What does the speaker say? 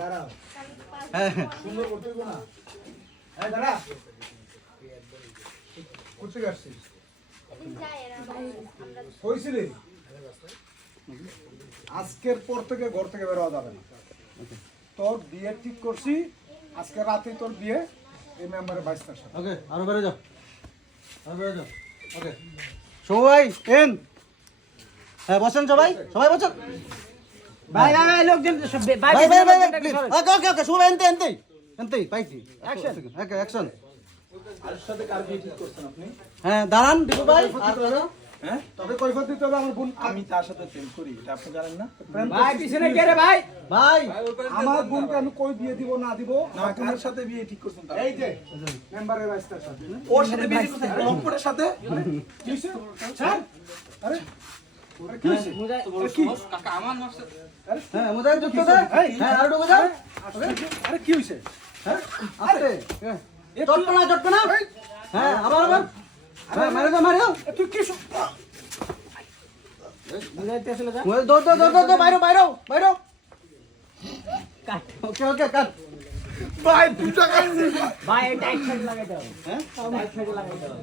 দাঁড়াও হ্যাঁ সুন্দর করতে হইব না এই দাঁড়া করতে গেছিস কইছিলি আজকের পর থেকে ঘর থেকে বের হওয়া যাবে না তোর বিয়ে ঠিক করছি আজকে রাতে তোর বিয়ে এই মেম্বারের 22 তারিখ ওকে আরো বেড়ে যাও ওকে সবাই এন হ্যাঁ বসেন সবাই বসেন ভাই লোকজন ভাই প্লিজ ওকে সবাই এনতে পাইছি অ্যাকশন আর সাথে কার বিয়ে ঠিক করছেন আপনি হ্যাঁ দাঁড়ান দীপু ভাই আর হ্যাঁ তবে কৈফত দিতে হবে আমার বোন আমি তার সাথে প্রেম করি এটা আপনি জানেন না ভাই পিছনে কে রে ভাই ভাই আমার বোনকে আমি কই বিয়ে দিব না দিব আপনার সাথে বিয়ে ঠিক করছেন এই যে মেম্বারের 22 তারিখ সাথে ওর সাথে বিয়ে ঠিক করছেন লম্পটের সাথে কি হইছে স্যার আরে কি হইছে কি কাকা আমার মারছে হ্যাঁ মুজাহিদ যুক্ত দে হ্যাঁ আর ঢুকে যাও আরে কি হইছে হ্যাঁ আস্তে চটকনা হ্যাঁ আবার হ্যাঁ মারো তুই কি বুঝাইতে আসলে যা দো বাইরো কাট ওকে কাট ভাই 2 টাকা ভাই এটা এক সাইড লাগাইতে হবে হ্যাঁ এক সাইড লাগাইতে হবে